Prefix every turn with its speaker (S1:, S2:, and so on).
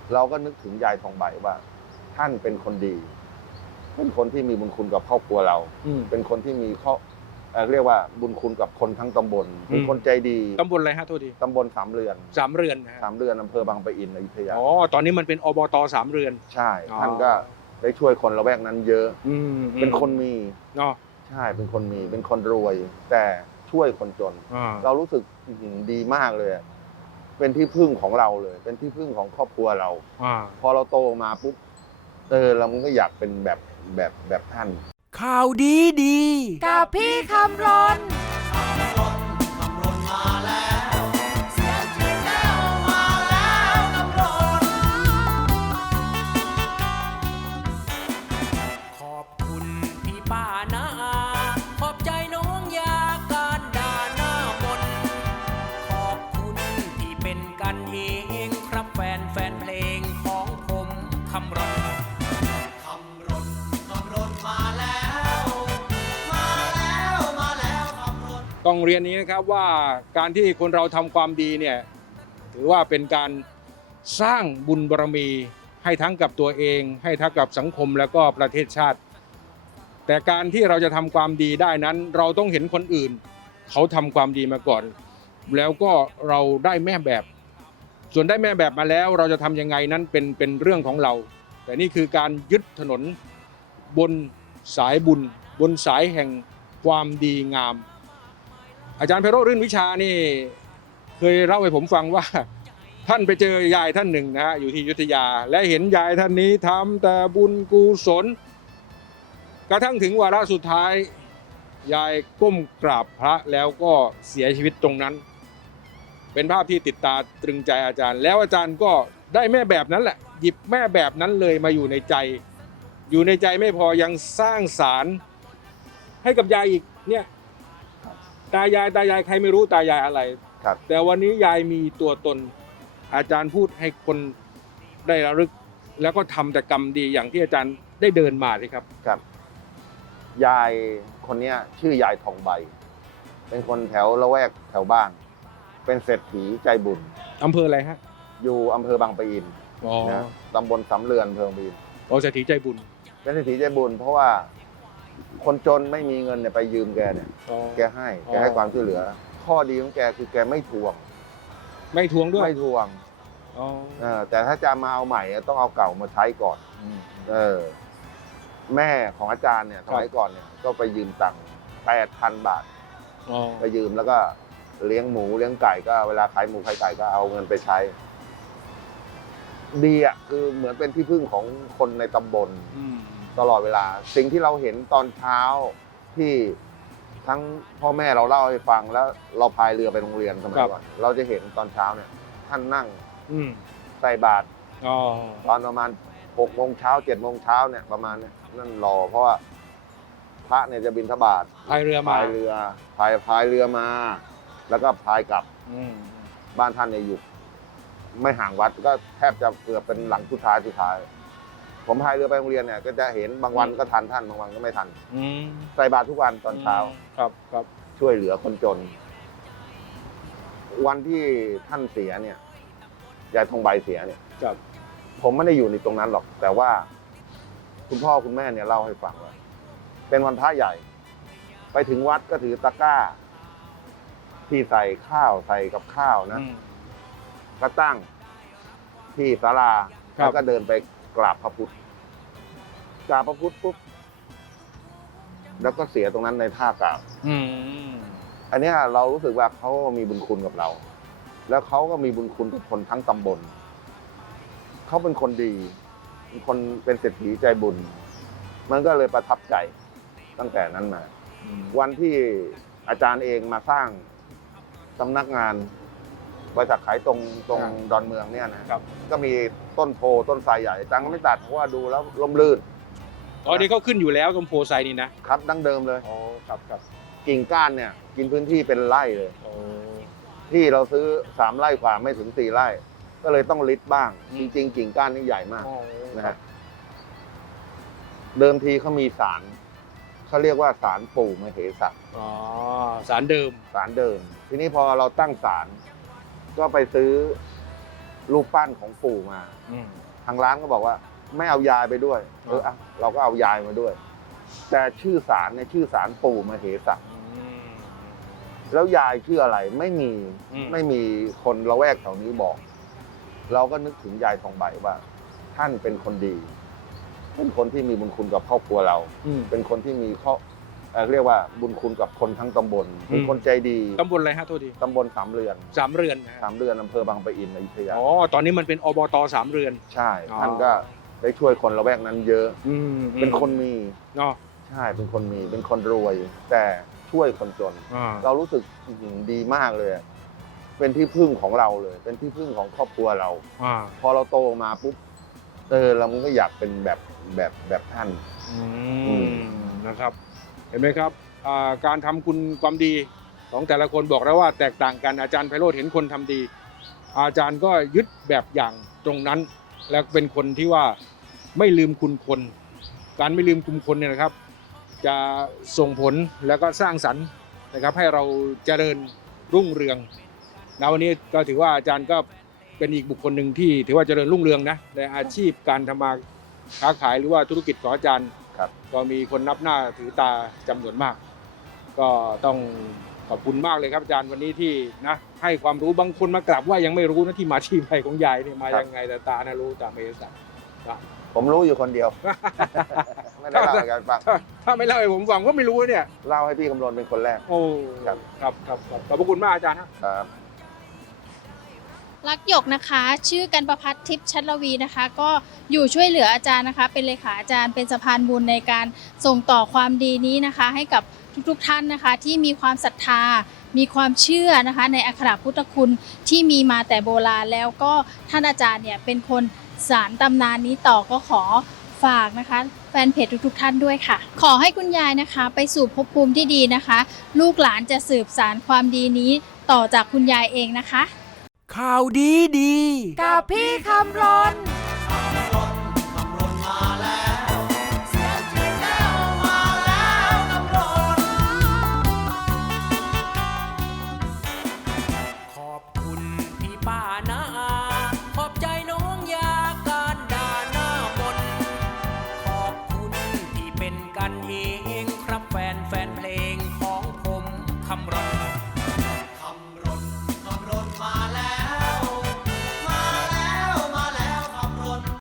S1: เราก็นึกถึงยายทองใบว่าท่านเป็นคนดีเป็นคนที่มีบุญคุณกับครอบครัวเราเป็นคนที่มีเรียกว่าบุญคุณกับคนทั้งตำบลเป็นคนใจดี
S2: ตำบลอะไรฮะโทษที
S1: ตำบลสามเรือน
S2: นะฮะ
S1: สามเรือนอำเภอบางปะอินอยุธยา
S2: อ๋อตอนนี้มันเป็นอบตสามเรือน
S1: ใช่ท่านก็ได้ช่วยคนละแวกนั้นเยอะเป็นคนมีใช่เป็นคนมีเป็นคนรวยแต่ช่วยคนจนเรารู้สึกดีมากเลยเป็นที่พึ่งของเราเลยเป็นที่พึ่งของครอบครัวเราพอเราโตมาปุ๊บเราก็อยากเป็นแบบท่าน
S3: ข่าวดี
S4: กับพี่คำรณ
S3: ขอบคุณพี่ป้านะขอบใจน้องยาการด่าหน้ามนขอบคุณที่เป็นกันเองครับแฟนเพลงของผมคำรณ
S2: ต้องเรียนนี้นะครับว่าการที่คนเราทำความดีเนี่ยถือว่าเป็นการสร้างบุญบารมีให้ทั้งกับตัวเองให้ทั้งกับสังคมแล้วก็ประเทศชาติแต่การที่เราจะทำความดีได้นั้นเราต้องเห็นคนอื่นเขาทำความดีมาก่อนแล้วก็เราได้แม่แบบส่วนได้แม่แบบมาแล้วเราจะทำยังไงนั้นเป็นเรื่องของเราแต่นี่คือการยึดถนนบนสายบุญบนสายแห่งความดีงามอาจารย์ไพโรจน์รื่นวิชานี่เคยเล่าให้ผมฟังว่าท่านไปเจอยายท่านหนึ่งนะฮะอยู่ที่อยุธยาและเห็นยายท่านนี้ทำแต่บุญกุศลกระทั่งถึงวาระสุดท้ายยายก้มกราบพระแล้วก็เสียชีวิตตรงนั้นเป็นภาพที่ติดตาตรึงใจอาจารย์แล้วอาจารย์ก็ได้แม่แบบนั้นแหละหยิบแม่แบบนั้นเลยมาอยู่ในใจไม่พอยังสร้างศาลให้กับยายอีกเนี่ยตายายใครไม่รู้ตายายอะไรแต่วันนี้ยายมีตัวตนอาจารย์พูดให้คนได้ระลึกแล้วก็ทำแต่กรรมดีอย่างที่อาจารย์ได้เดินมาสิครับ
S1: ครับยายคนนี้ชื่อยายทองใบเป็นคนแถวละแวกแถวบ้านเป็นเศรษฐีใจบุญ
S2: อำเภออะไรฮะ
S1: อยู่อำเภอบางปะอินนะตำบลสำเรือนอำเภอบางปะอิน
S2: เศรษฐีใจบุญ
S1: เป็นเศรษฐีใจบุญเพราะว่าคนจนไม่มีเงินเนี่ยไปยืมแกเนี่ยแกให้ความช่วยเหลือข้อดีของแกคือแกไม่ทวง
S2: ด้วย
S1: ไม่ทวงแต่ถ้าจะมาเอาใหม่ต้องเอาเก่ามาใช้ก่อนแม่ของอาจารย์เนี่ยสมัยก่อนเนี่ยก็ไปยืมตังค์ 8,000 บาทไปยืมแล้วก็เลี้ยงหมูเลี้ยงไก่ก็เวลาขายหมูขายไก่ก็เอาเงินไปใช้ดีอ่ะคือเหมือนเป็นที่พึ่งของคนในตำบลตลอดเวลาสิ่งที่เราเห็นตอนเช้าที่ทั้งพ่อแม่เราเล่าให้ฟังแล้วเราพายเรือไปโรงเรียนสมัยก่อนเราจะเห็นตอนเช้าเนี่ยท่านนั่งใส่บาตรตอนประมาณ6 โมงเช้า7 โมงเช้าเนี่ยประมาณเนี่ยนั่นรอเพราะว่าพระเนี่ยจะบิณฑบาต
S2: พายเรือมา
S1: พายเรือมาแล้วก็พายกลับบ้านท่านเนี่ยอยู่ไม่ห่างวัดก็แทบจะเกือบเป็นหลังสุดท้ายผมพายเรือไปโรงเรียนเนี่ยก็จะเห็นบางวันก็ทันท่านบางวันก็ไม่ทันใส่บาตรทุกวันตอนเช้า
S2: ครับ
S1: ช่วยเหลือคนจนวันที่ท่านเสียเนี่ยยายทองใบเสียเนี่ยผมไม่ได้อยู่ในตรงนั้นหรอกแต่ว่าคุณพ่อคุณแม่เนี่ยเล่าให้ฟังว่าเป็นวันพระใหญ่ไปถึงวัดก็ถือตะกร้าที่ใส่ข้าวใส่กับข้าวนะก็ตั้งที่ศาลาแล้วก็เดินไปกราบพระพุทธปุ๊บแล้วก็เสียตรงนั้นในท่ากราบอันนี้เรารู้สึกว่าเขามีบุญคุณกับเราแล้วเขาก็มีบุญคุณกับคนทั้งตำบลเขาเป็นคนดีเป็นเศรษฐีใจบุญมันก็เลยประทับใจตั้งแต่นั้นมาวันที่อาจารย์เองมาสร้างสำนักงานบริษัทขายตรงดอนเมืองเนี่ยนะก็มีต้นโพต้นไทรใหญ่อาจารย์ก็ไม่ตัดเพราะว่าดูแล้วร่มรื่น
S2: นี่เขาขึ้นอยู่แล้วต้นโพไทรนี่
S1: นะครับดั้งเดิมเลย
S2: ครับ
S1: กิ่งก้านเนี่ยกินพื้นที่เป็นไร่เลยที่เราซื้อ3 ไร่กว่าไม่ถึง4 ไร่ก็เลยต้องลิดบ้างจริงๆกิ่งก้านนี่ใหญ่มากนะฮะเดิมทีเขามีศาลเขาเรียกว่าศาลปู่มเหสัก
S2: ศาลเดิม
S1: ทีนี้พอเราตั้งศาลก็ไปซื้อรูปปั้นของปู่มา ทางร้านก็บอกว่าไม่เอายายไปด้วยอ่ะเราก็เอายายมาด้วย แต่ชื่อศาลเนี่ยชื่อศาลปู่มเหสักแล้วยายชื่ออะไรไม่มีคนละแวกแถวนี้บอก เราก็นึกถึงยายทองใบว่า ท่านเป็นคนดี เป็นคนที่มีบุญคุณกับครอบครัวเรา เป็นคนที่มีเรียกว่าบุญคุณกับคนทั้งตำบลเป็นคนใจดี
S2: ตำบลอะไรฮะโทษที
S1: ตำบลสามเรือน
S2: สามเรือนนะฮะ
S1: สามเรือนอำเภอบางปะอินอยุธยา
S2: อ๋อตอนนี้มันเป็นอบตสามเรือน
S1: ใช่
S2: อ๋อ
S1: ท่านก็ได้ช่วยคนละแวกนั้นเยอะ เป็นคนมี
S2: เนาะ
S1: ใช่เป็นคนมีเป็นคนรวย แต่ช่วยคนจน เรารู้สึกดีมากเลยเป็นที่พึ่งของเราเลย เป็นที่พึ่งของครอบครัวเราพอเราโตมาปุ๊บเราก็อยากเป็นแบบท่าน
S2: นะครับ เห็นไหมครับการทำคุณความดีของแต่ละคนบอกแล้วว่าแตกต่างกันอาจารย์ไพโรจน์เห็นคนทำดี อาจารย์ก็ยึดแบบอย่างตรงนั้น แล้วเป็นคนที่ว่าไม่ลืมคุณคน การไม่ลืมคุณคนเนี่ยนะครับ จะส่งผลแล้วก็สร้างสรรค์นะครับให้เราเจริญรุ่งเรืองนะวันนี้ก็ถือว่าอาจารย์ก็เป็นอีกบุคคลหนึ่งที่ถือว่าเจริญรุ่งเรืองนะในอาชีพการทำมาค้าขายหรือว่าธุรกิจของอาจารย์ ก็มีคนนับหน้าถือตาจำนวนมาก ก็ต้องขอบคุณมากเลยครับอาจารย์วันนี้ที่นะให้ความรู้บางคนมากราบว่ายังไม่รู้นะที่มาที่ไปของยายเนี่ยมายังไงแต่ตานะรู้ตาไม่สัก
S1: ผมรู้อยู่คนเดียว ไม่ได้เล่าให้กันฟัง
S2: ถ้าไม่เล่าให้ผมฟังก็ไม่รู้เนี่ย
S1: เล่าให้พี่คำรณเป็นคนแรก
S2: โอ้ครับขอบคุณมากอาจารย์ครับ
S5: รักหยกนะคะชื่อกันประภัทรทิพย์ชัดลวีนะคะก็อยู่ช่วยเหลืออาจารย์นะคะเป็นเลขาอาจารย์เป็นสะพานบุญในการส่งต่อความดีนี้นะคะให้กับทุกท่านนะคะที่มีความศรัทธามีความเชื่อนะคะในอัครพุทธคุณที่มีมาแต่โบราณแล้วก็ท่านอาจารย์เนี่ยเป็นคนสานตำนานนี้ต่อก็ขอฝากนะคะแฟนเพจทุกท่านด้วยค่ะขอให้คุณยายนะคะไปสู่ภพภูมิที่ดีนะคะลูกหลานจะสืบสานความดีนี้ต่อจากคุณยายเองนะคะ
S3: ข่าวดีดี
S4: กับพี่คำรน
S3: ขอบคุณพี่ป้านาอาขอบใจน้องยาการด่าหน้ามนต์ขอบคุณที่เป็นกันเองครับแฟน